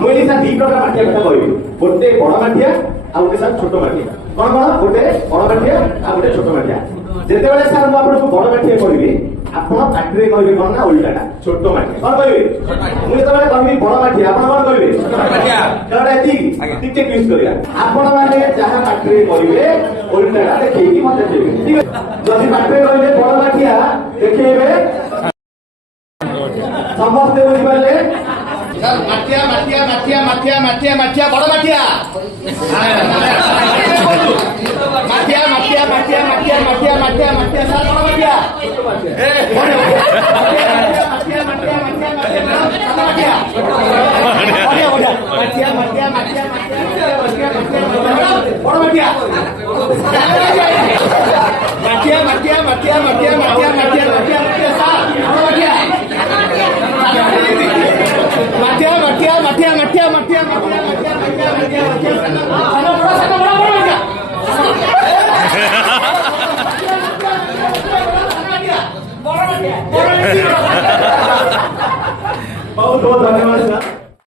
मुझे सर दी प्रकार माठिया कथा कहबी गोटे बड़ माठिया आ गोटे सर छोट माठिया कौन कौन गोटे बड़ माठिया आ गोटे छोट माठिया जेते बेले सर मु आपन बड़ माठिया कहबी आपण पाटरे कहबी कोन ना उल्टाटा छोट माठिया कोन कहबी मु जेते बेले कहबी बड़ माठिया आपण कोन कहबी छोट माठिया कलटा ठीक ठीक यूज करिया आपण माने जहां पाटरे कहबे उल्टाटा देखि मते देबे ठीक है जदि पाटरे कहबे बड़ माठिया देखिबे समस्त बुझ पाले सर माठिया माठिया माठिया माठिया माठिया माठिया बड़ माठिया माठिया माठिया माठिया माठिया माठिया माठिया माठिया सर बड़ माठिया माठिया माठिया माठिया माठिया माठिया बढ़िया बढ़िया माठिया माठिया माठिया माठिया बड़ माठिया माठिया माठिया माठिया माठिया माठिया माठिया माठिया सर बड़ माठिया माठिया माठिया माठिया माठिया माठिया माठिया माठिया माठिया बहुत बहुत धन्यवाद सर।